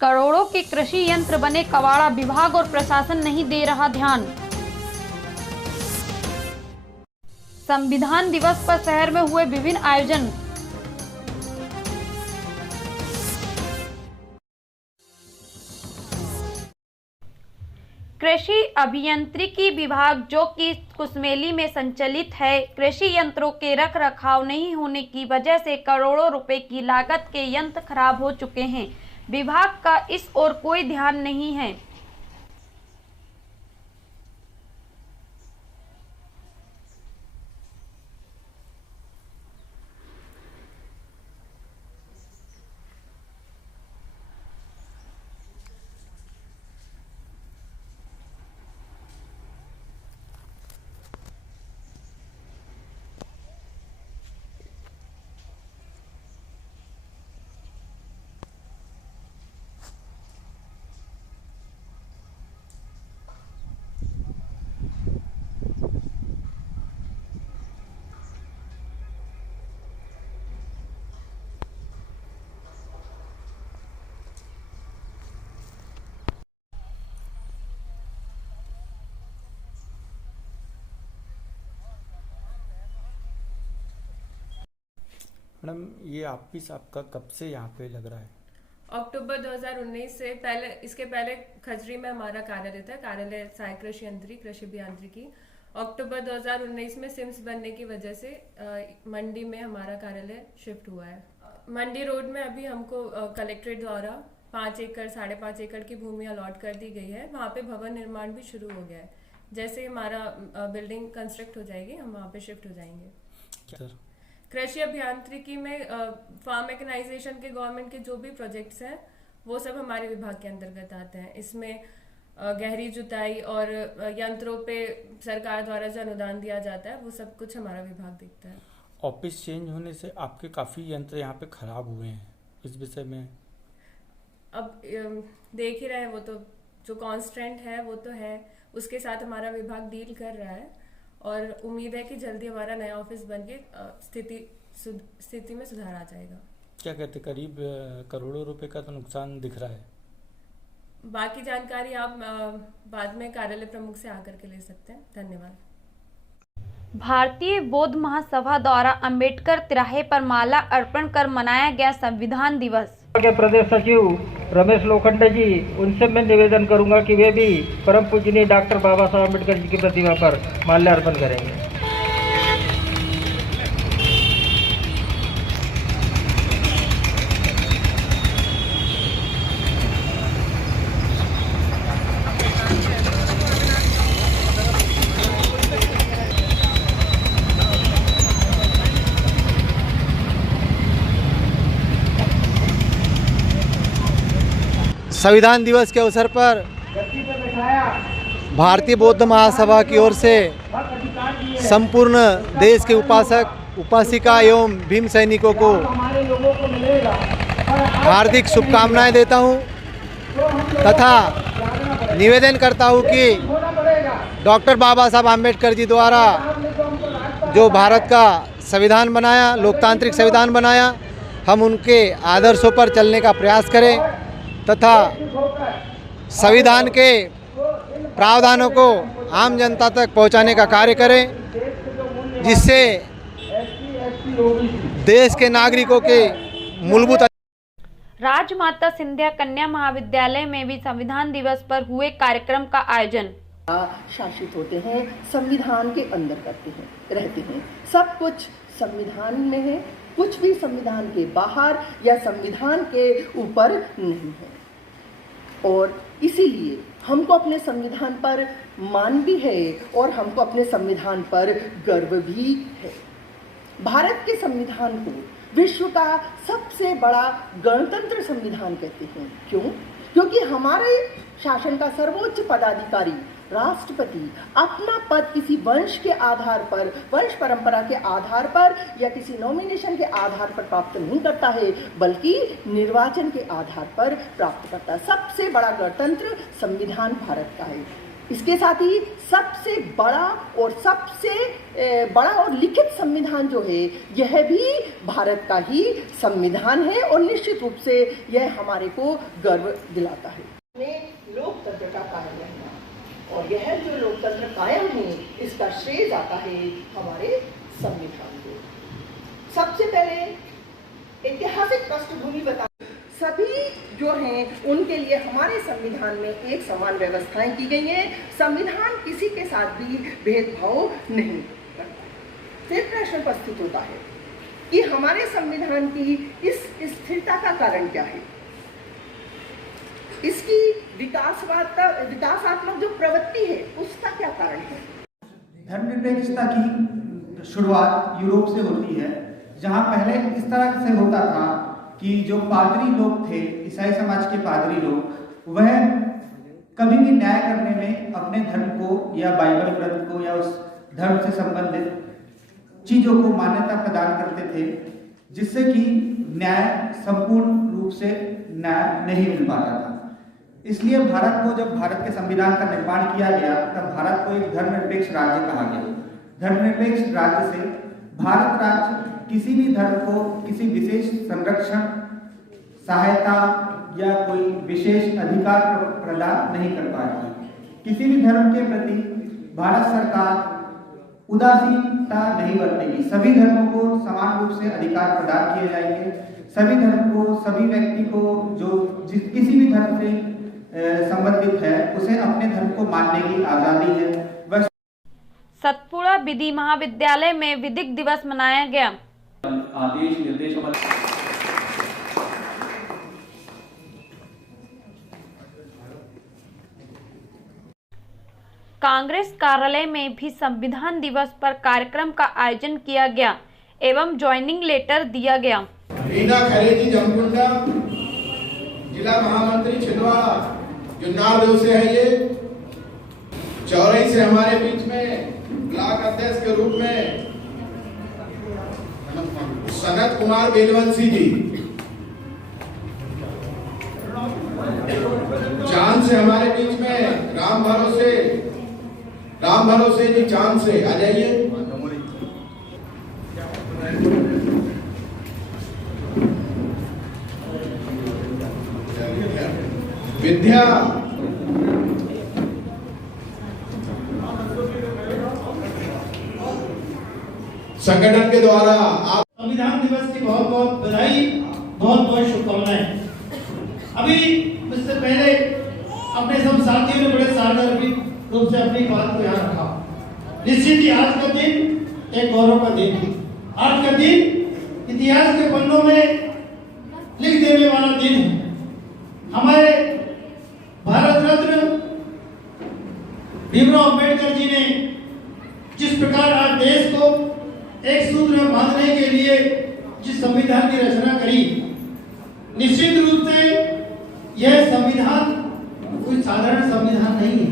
करोड़ों के कृषि यंत्र बने कबाड़ा, विभाग और प्रशासन नहीं दे रहा ध्यान। संविधान दिवस पर शहर में हुए विभिन्न आयोजन। कृषि अभियांत्रिकी विभाग जो कि कुसमेली में संचालित है, कृषि यंत्रों के रख रखाव नहीं होने की वजह से करोड़ों रुपए की लागत के यंत्र खराब हो चुके हैं। विभाग का इस ओर कोई ध्यान नहीं है। मैडम, ये ऑफिस आपका कब से यहाँ पे लग रहा है? अक्टूबर 2019 से पहले, इसके पहले खजरी में हमारा कार्यालय था, कार्यालय सहायक कृषि यंत्री कृषि अभियांत्रिकी। अक्टूबर 2019 में सिम्स बनने की वजह से मंडी में हमारा कार्यालय शिफ्ट हुआ है। मंडी रोड में अभी हमको कलेक्ट्रेट द्वारा 5 एकड़ 5.5 एकड़ की भूमि अलॉट कर दी गई है। वहाँ पे भवन निर्माण भी शुरू हो गया है। जैसे हमारा बिल्डिंग कंस्ट्रक्ट हो जाएगी, हम वहाँ पे शिफ्ट हो जाएंगे। कृषि अभियांत्रिकी में फार्म मैकेनाइजेशन के गवर्नमेंट के जो भी प्रोजेक्ट्स हैं वो सब हमारे विभाग के अंतर्गत आते हैं। इसमें गहरी जुताई और यंत्रों पे सरकार द्वारा जो अनुदान दिया जाता है वो सब कुछ हमारा विभाग देखता है। ऑफिस चेंज होने से आपके काफ़ी यंत्र यहाँ पे खराब हुए हैं, इस विषय में अब देख ही रहे हैं, वो तो जो कॉन्स्टेंट है वो तो है, उसके साथ हमारा विभाग डील कर रहा है और उम्मीद है कि जल्दी हमारा नया ऑफिस बन के स्थिति में सुधार आ जाएगा। क्या कहते, करीब करोड़ों रुपए का तो नुकसान दिख रहा है। बाकी जानकारी आप बाद में कार्यालय प्रमुख से आकर के ले सकते हैं। धन्यवाद। भारतीय बौद्ध महासभा द्वारा अंबेडकर तिराहे पर माला अर्पण कर मनाया गया संविधान दिवस। के प्रदेश सचिव रमेश लोखंडे जी, उनसे मैं निवेदन करूंगा कि वे भी परम पूजनीय डॉक्टर बाबा साहब अम्बेडकर जी की प्रतिमा पर माल्यार्पण करेंगे। संविधान दिवस के अवसर पर भारतीय बौद्ध महासभा की ओर से संपूर्ण देश के उपासक उपासिका एवं भीम सैनिकों को हार्दिक शुभकामनाएं देता हूं तथा निवेदन करता हूं कि डॉक्टर बाबा साहब आम्बेडकर जी द्वारा जो भारत का संविधान बनाया, लोकतांत्रिक संविधान बनाया, हम उनके आदर्शों पर चलने का प्रयास करें तथा संविधान के प्रावधानों को आम जनता तक पहुंचाने का कार्य करें, जिससे देश के नागरिकों के मूलभूत। राजमाता सिंधिया कन्या महाविद्यालय में भी संविधान दिवस पर हुए कार्यक्रम का आयोजन। शासित होते हैं, संविधान के अंदर करते हैं, रहते हैं, सब कुछ संविधान में है, कुछ भी संविधान के बाहर या संविधान के ऊपर नहीं है। और इसीलिए हमको अपने संविधान पर मान भी है और हमको अपने संविधान पर गर्व भी है। भारत के संविधान को विश्व का सबसे बड़ा गणतंत्र संविधान कहते हैं। क्यों? क्योंकि हमारे शासन का सर्वोच्च पदाधिकारी राष्ट्रपति अपना पद किसी वंश के आधार पर, वंश परंपरा के आधार पर या किसी नॉमिनेशन के आधार पर प्राप्त नहीं करता है, बल्कि निर्वाचन के आधार पर प्राप्त करता है। सबसे बड़ा गणतंत्र संविधान भारत का है। इसके साथ ही सबसे बड़ा और लिखित संविधान जो है यह भी भारत का ही संविधान है और निश्चित रूप से यह हमारे को गर्व दिलाता है। लोकतंत्र का कायम रहना और यह जो लोकतंत्र कायम है इसका श्रेय जाता है हमारे संविधान को। सबसे पहले ऐतिहासिक पृष्ठभूमि बता, सभी जो हैं उनके लिए हमारे संविधान में एक समान व्यवस्थाएं की गई हैं। संविधान किसी के साथ भी भेदभाव नहीं करता। फिर प्रश्न उपस्थित होता है कि हमारे संविधान की इस स्थिरता का कारण क्या है? इसकी विकासात्मक जो प्रवृत्ति है उसका क्या कारण है? धर्मनिरपेक्षता की शुरुआत यूरोप से होती है, जहां पहले इस तरह से होता था कि जो पादरी लोग थे, ईसाई समाज के पादरी लोग, वह कभी भी न्याय करने में अपने धर्म को या बाइबल ग्रंथ को या उस धर्म से संबंधित चीजों को मान्यता प्रदान करते थे, जिससे कि न्याय संपूर्ण रूप से न्याय नहीं मिल पाता था। इसलिए भारत को, जब भारत के संविधान का निर्माण किया गया, तब भारत को एक धर्मनिरपेक्ष राज्य कहा गया। धर्मनिरपेक्ष राज्य से भारत राज्य किसी भी धर्म को किसी विशेष संरक्षण, सहायता या कोई विशेष अधिकार प्रदान नहीं कर पाती। किसी भी धर्म के प्रति भारत सरकार उदासीनता नहीं बरतेगी। सभी धर्मों को समान रूप से अधिकार प्रदान किए जाएंगे। सभी धर्म को, सभी व्यक्ति को जो किसी भी धर्म से संबंधित है, उसे अपने धर्म को मानने की आजादी है। सतपुड़ा विधि महाविद्यालय में विधिक दिवस मनाया गया। आदेश निर्देश कांग्रेस कार्यालय में भी संविधान दिवस पर कार्यक्रम का आयोजन किया गया एवं ज्वाइनिंग लेटर दिया गया। रीना खरेदी जमकुंडा, जिला महामंत्री छिंदवाड़ा, जो नारदेव से है, ये चौरई से हमारे बीच में ब्लॉक अध्यक्ष के रूप में सनत कुमार बेलवंशी जी, चांद से हमारे बीच में राम भरोसे जी, चांद से आ जाइए। विद्या संगठन के द्वारा आप संविधान दिवस की बहुत बहुत बधाई, बहुत बहुत शुभकामनाएं। अभी इससे पहले अपने सब साथियों ने बड़े सार्वजनिक रूप से अपनी बात को यहाँ रखा। निश्चित ही आज का दिन एक गौरव का दिन है। आज का दिन इतिहास के पन्नों में लिख देने वाला दिन है। हमारे भारत रत्न भीमराव अम्बेडकर जी ने जिस प्रकार आज देश को एक सूत्र में बांधने के लिए जिस संविधान की रचना करी, निश्चित रूप से यह संविधान कोई साधारण संविधान नहीं है।